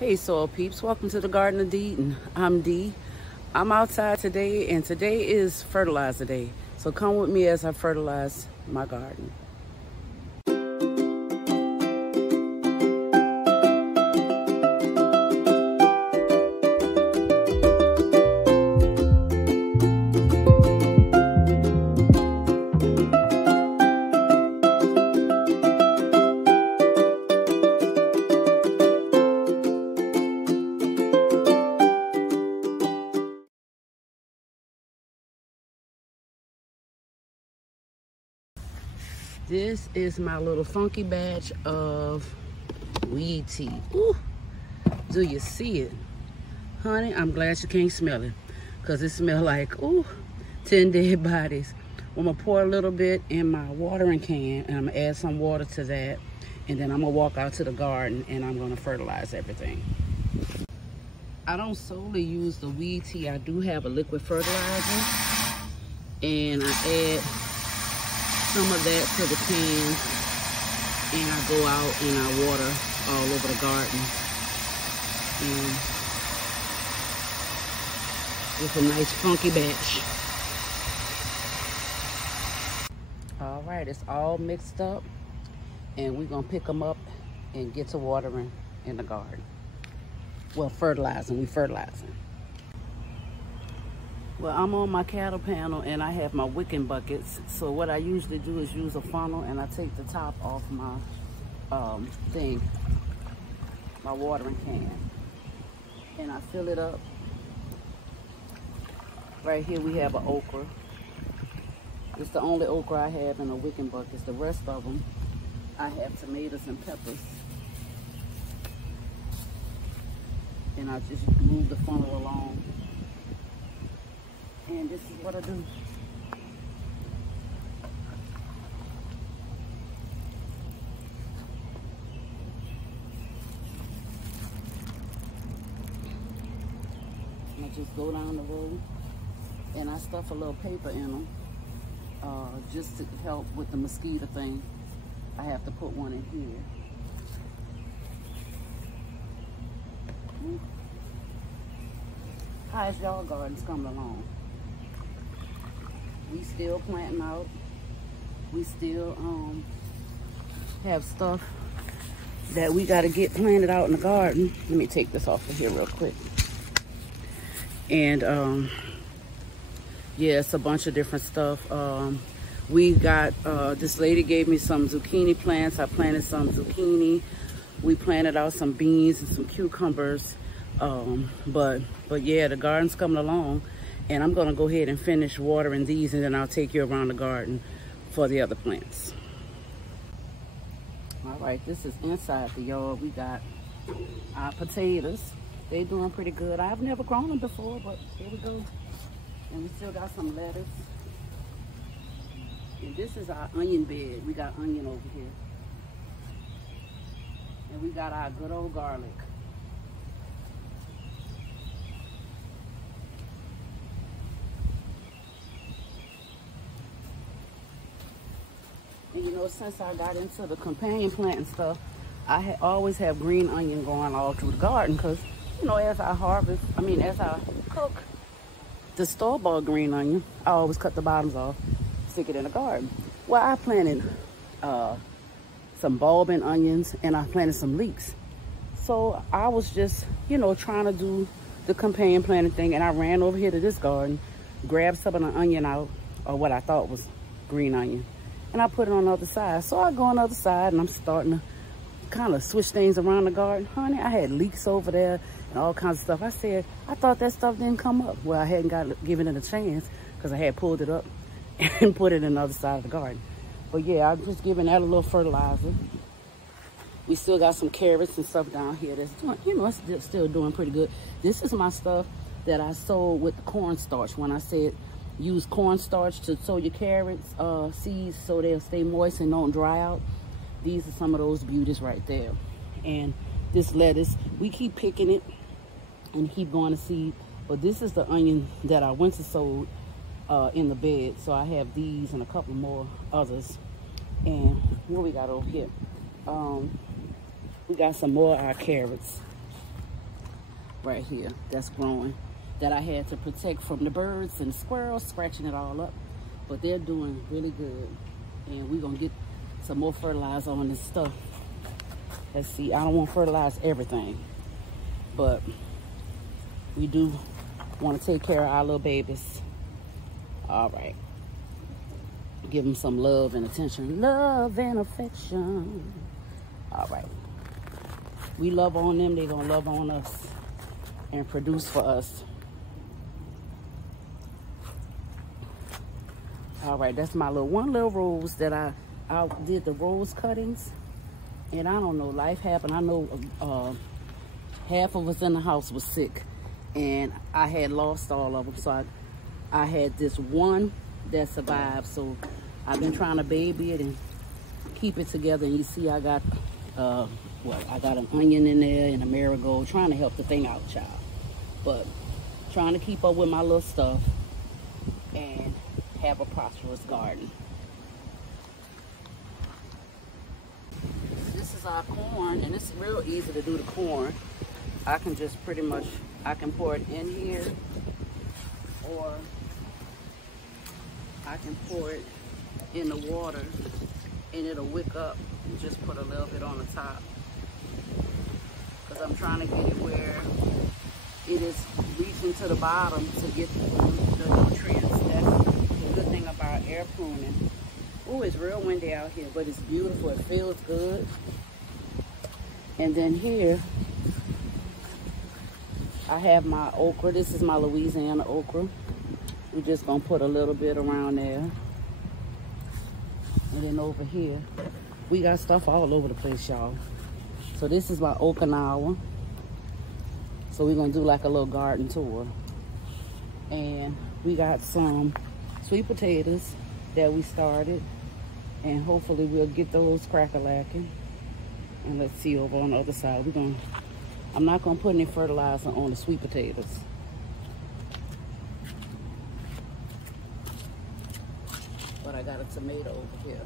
Hey soil peeps, welcome to the Garden of Eden. I'm Dee. I'm outside today and today is fertilizer day. So come with me as I fertilize my garden. This is my little funky batch of weed tea. Ooh, do you see it? Honey, I'm glad you can't smell it because it smells like, 10 dead bodies. I'm gonna pour a little bit in my watering can and I'm gonna add some water to that. And then I'm gonna walk out to the garden and I'm gonna fertilize everything. I don't solely use the weed tea. I do have a liquid fertilizer and I add some of that to the can and I go out and I water all over the garden. And it's a nice funky batch. All right, it's all mixed up and we're gonna pick them up and get to watering in the garden. Well, we fertilizing. Well, I'm on my cattle panel and I have my wicking buckets. So what I usually do is use a funnel and I take the top off my my watering can. And I fill it up. Right here we have an okra. It's the only okra I have in the wicking buckets. The rest of them, I have tomatoes and peppers. And I just move the funnel along. And this is what I do. I just go down the road and I stuff a little paper in them just to help with the mosquito thing. I have to put one in here. How's y'all gardens coming along? We still planting out. We still have stuff that we got to get planted out in the garden. Let me take this off of here real quick. And yeah, it's a bunch of different stuff. We got, this lady gave me some zucchini plants. I planted some zucchini. We planted out some beans and some cucumbers. But yeah, the garden's coming along. And I'm gonna go ahead and finish watering these and then I'll take you around the garden for the other plants. All right, this is inside the yard. We got our potatoes. They're doing pretty good. I've never grown them before, but here we go. And we still got some lettuce. And this is our onion bed. We got onion over here. And we got our good old garlic. And you know, since I got into the companion plant and stuff, I always have green onion going all through the garden because, you know, as I cook the store-bought green onion, I always cut the bottoms off, stick it in the garden. Well, I planted some bulbing onions and I planted some leeks. So I was just, you know, trying to do the companion planting thing and I ran over here to this garden, grabbed some of the onion out, or what I thought was green onion. And I put it on the other side. So I go on the other side and I'm starting to kind of switch things around the garden. Honey, I had leeks over there and all kinds of stuff. I said, I thought that stuff didn't come up. Well, I hadn't given it a chance because I had pulled it up and put it in the other side of the garden. But yeah, I'm just giving that a little fertilizer. We still got some carrots and stuff down here that's doing, you know, it's still doing pretty good. This is my stuff that I sowed with the cornstarch when I said, use cornstarch to sow your carrots seeds so they'll stay moist and don't dry out. These are some of those beauties right there. And this lettuce, we keep picking it and keep going to seed. But this is the onion that I winter sowed in the bed. So I have these and a couple more others. And what we got over here? We got some more of our carrots. right here that's growing that I had to protect from the birds and squirrels scratching it all up. But they're doing really good. And we're gonna get some more fertilizer on this stuff. Let's see, I don't want to fertilize everything, but we do want to take care of our little babies. All right. Give them some love and attention. Love and affection. All right. We love on them, they're gonna love on us and produce for us. All right, that's my one little rose that I did the rose cuttings. And I don't know, life happened. I know half of us in the house was sick and I had lost all of them. So I had this one that survived. So I've been trying to baby it and keep it together. And you see I got, I got an onion in there and a marigold, trying to help the thing out, child. But trying to keep up with my little stuff and have a prosperous garden. This is our corn, and it's real easy to do the corn. I can just pretty much, I can pour it in here, or I can pour it in the water and it'll wick up, and just put a little bit on the top. Because I'm trying to get it where it is reaching to the bottom to get the nutrients. That's the good thing about air pruning. Oh, it's real windy out here, but it's beautiful. It feels good. And then here, I have my okra. This is my Louisiana okra. We're just gonna put a little bit around there. And then over here, we got stuff all over the place, y'all. So this is my Okinawa. So we're gonna do like a little garden tour. And we got some sweet potatoes that we started. And hopefully we'll get those crack-a-lacking. And let's see over on the other side. I'm not gonna put any fertilizer on the sweet potatoes. But I got a tomato over here.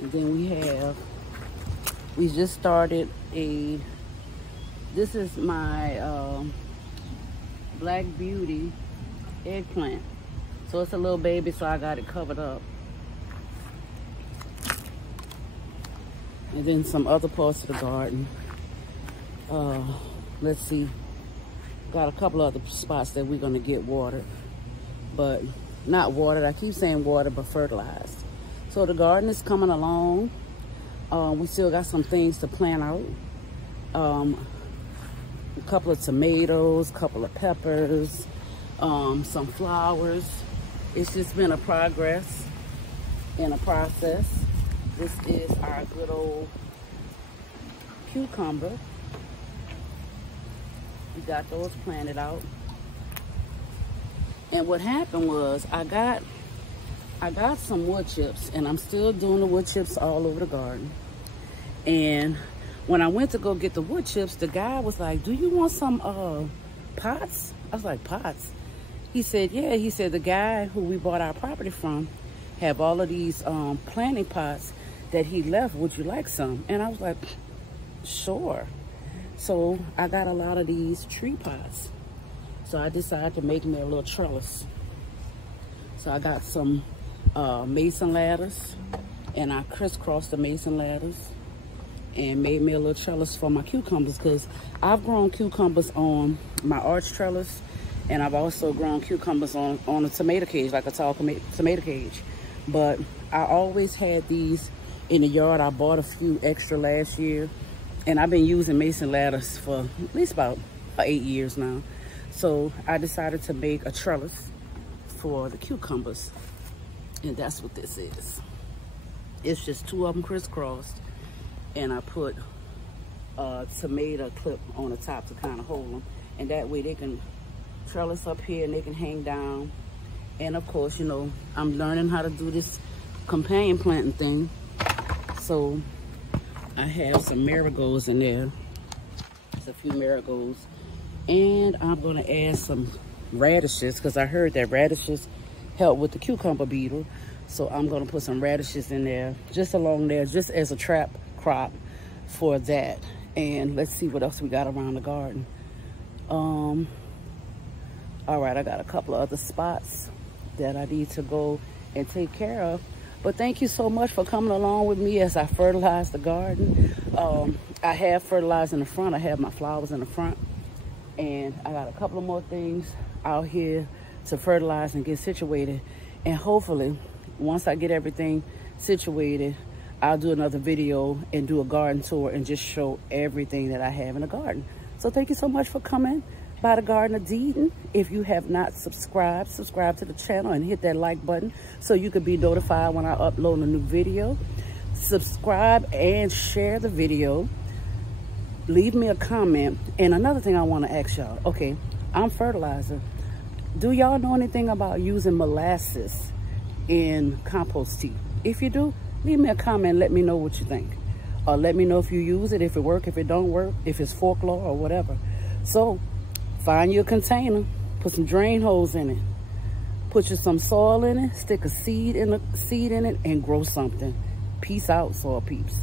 And then we just started this is my Black Beauty eggplant. So it's a little baby, so I got it covered up. And then some other parts of the garden. Let's see. Got a couple other spots that we're gonna get watered. But not watered, I keep saying watered, but fertilized. So the garden is coming along. We still got some things to plant out. A couple of tomatoes, couple of peppers, some flowers. It's just been a progress and a process. This is our good old cucumber. We got those planted out. And what happened was I got some wood chips, and I'm still doing the wood chips all over the garden. And when I went to go get the wood chips, the guy was like, "Do you want some pots?" I was like, "Pots?" He said, "Yeah." He said the guy who we bought our property from have all of these planting pots that he left. Would you like some? And I was like, "Sure." So I got a lot of these tree pots. So I decided to make me a little trellis. So I got some mason ladders, and I crisscrossed the mason ladders and made me a little trellis for my cucumbers, because I've grown cucumbers on my arch trellis, and I've also grown cucumbers on a tomato cage, like a tall tomato cage. But I always had these in the yard. I bought a few extra last year, and I've been using mason ladders for at least about 8 years now. So I decided to make a trellis for the cucumbers, and that's what this is. It's just two of them crisscrossed, and I put a tomato clip on the top to kind of hold them, and that way they can trellis up here and they can hang down. And of course, you know, I'm learning how to do this companion planting thing. So I have some marigolds in there. There's a few marigolds. And I'm gonna add some radishes, because I heard that radishes help with the cucumber beetle. So I'm gonna put some radishes in there, just along there, just as a trap crop for that. And let's see what else we got around the garden. All right, I got a couple of other spots that I need to go and take care of. But thank you so much for coming along with me as I fertilize the garden. I have fertilized in the front. I have my flowers in the front. And I got a couple of more things out here to fertilize and get situated. And hopefully, once I get everything situated, I'll do another video and do a garden tour and just show everything that I have in the garden. So thank you so much for coming by the Garden of Deedon. If you have not subscribed, subscribe to the channel and hit that like button so you can be notified when I upload a new video. Subscribe and share the video. Leave me a comment. And another thing I want to ask y'all, okay, I'm fertilizer. Do y'all know anything about using molasses in compost tea? If you do, leave me a comment, let me know what you think. Or let me know if you use it, if it works, if it don't work, if it's folklore or whatever. So find your container, put some drain holes in it, put you some soil in it, stick a seed in it, and grow something. Peace out, soil peeps.